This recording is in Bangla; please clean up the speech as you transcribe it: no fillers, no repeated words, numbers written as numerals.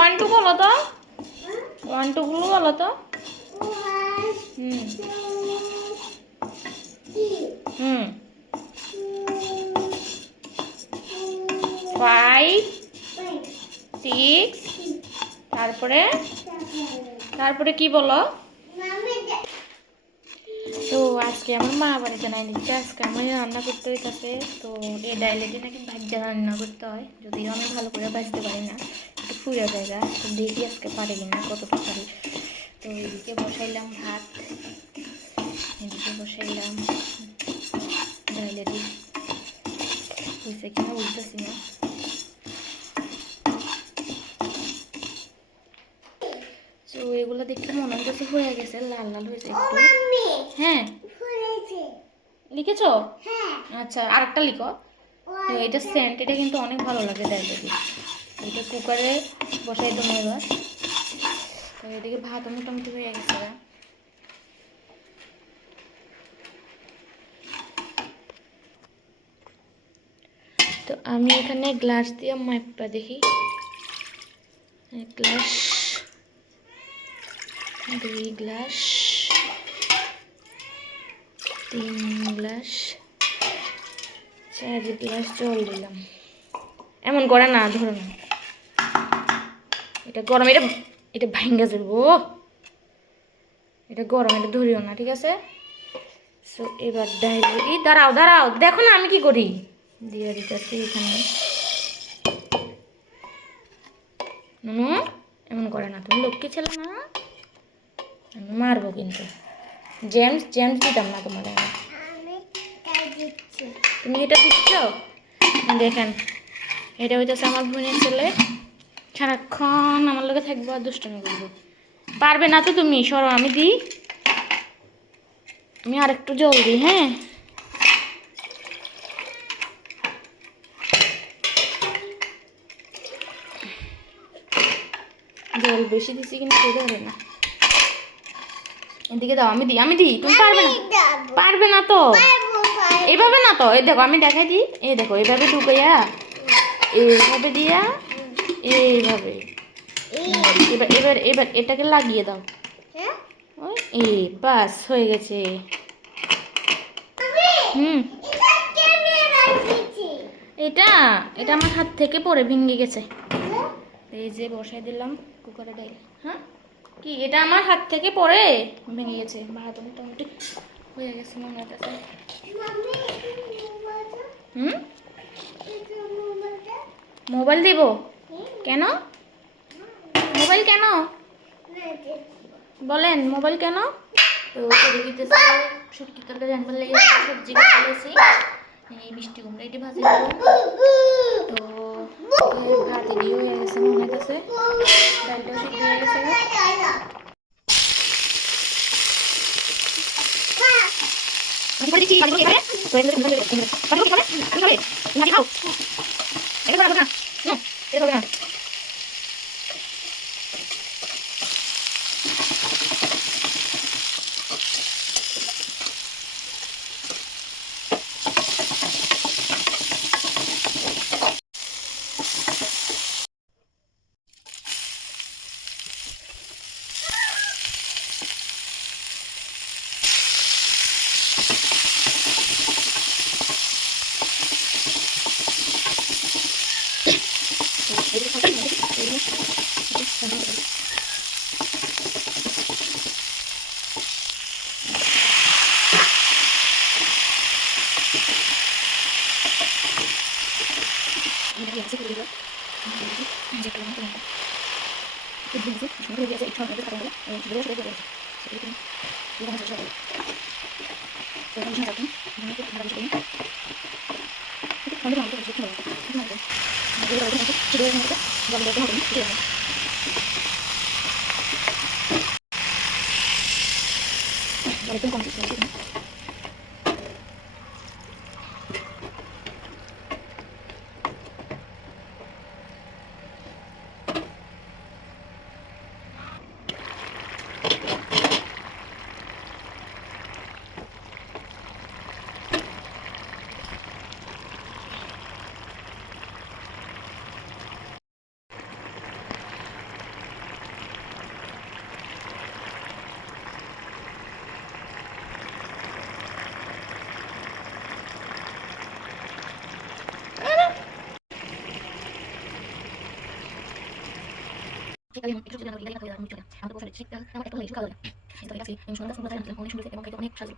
1 2 বলো তো, 1 2 গুলো বলো তো। হুম হুম 5 6 তারপরে তারপরে কি বলো? তো আজকে আমার মা বাড়িতে নাই দিচ্ছে, আজকে আমি রান্না করতে হইতেছে। তো এই ডাইলেটি নাকি ভাজ্যা রান্না করতে হয়, যদিও আমি ভালো করে বাঁচতে পারি না, একটু ফুরা জায়গা। তো দেখি আজকে পারি কিনা, কতটা পারি। তো এদিকে বসাইলাম ভাত, এদিকে বসাইলাম ডাইলেটি, হয়েছে কিনা বুঝতেছি না। তো এগুলো দেখতে মনে হচ্ছে হয়ে গেছে, লাল লাল হয়েছে একটু। হ্যাঁ লিখেছো? আচ্ছা আরেকটা লিখো। তো এটা সেন্ট, এটা কিন্তু অনেক ভালো লাগে ডাইলেটি। এটা কুকারে বসাই দেবো এবার। তো এদিকে ভাত মোটামুটি হয়ে গেছে। তো আমি এখানে গ্লাস দিয়ে মাপটা দেখি, 1 গ্লাস 2 গ্লাস 3 গ্লাস 4 গ্লাস জল দিলাম। এমন করে না, ধরো না, এটা গরম, এটা এটা ভাঙ্গা যাবো, এটা গরম, এটা ধরিও না, ঠিক আছে? সো এবার ডাইলেটি, দাঁড়াও দাঁড়াও, দেখো না আমি কি করি, দিয়ে দিতেছি এখানে। নুনু এমন করে না, তুমি লক্ষ্মী ছেলে না, আমি মারবো কিন্তু। জেমস জেমস দিতাম না তোমার, তুমি এটা দিচ্ছ। দেখেন, এটা হইতেছে আমার বোনের ছেলে, সারাক্ষণ আমার লোকে থাকবো আর দুষ্টামি করবো। পারবে না তো তুমি, সরো, আমি দিই, আমি আরেকটু জল দিই। হ্যাঁ জল বেশি দিছি কিন্তু খেতে হবে না। এদিকে দাও, আমি দিই, আমি দিই, তুমি পারবে না, পারবে না তো, এইভাবে না তো, এই দেখো আমি দেখাই দিই, এই দেখো এইভাবে ঢুকাইয়া, এইভাবে দিয়া, এইভাবে। এবার এবার এবার এটাকে লাগিয়ে দাও, ওই এই বাস হয়ে গেছে। হুম এটা এটা আমার হাত থেকে পড়ে ভেঙে গেছে। এই যে বসাই দিলাম কুকারে ডাইল। হ্যাঁ কি, এটা আমার হাত থেকে পড়ে ভেঙে গেছে। ভাত মোটামুটি হয়ে গেছে মনে হচ্ছে। হুম মোবাইল দিব কেন? মোবাইল কেন বলেন, মোবাইল কেন? তো এদিকে শুটকি তরকারি রান্নার লেগে সবজি কাটাইছি, এই মিষ্টি কুমড়া এটি ভাজি দেবো। তো ভাত এদিকে হয়ে গেছে মনে হইতেছে, ডালটাও সিদ্ধ হয়ে গেছে। শীতকালে একটু সবজি রান্না করি, ইতালি ভাত হয়ে যায়, মিষ্টি হয়ে যায়। আমার তো শীতকাল আমার এত ভালো লাগে, শীতকালে আমার এত ভালো লাগে, শুকালো লাগে। এই তো ঠিক আছে, সুন্দর সুন্দর রান্না করলাম, অনেক সুন্দর এবং খেতে অনেক স্বাদ।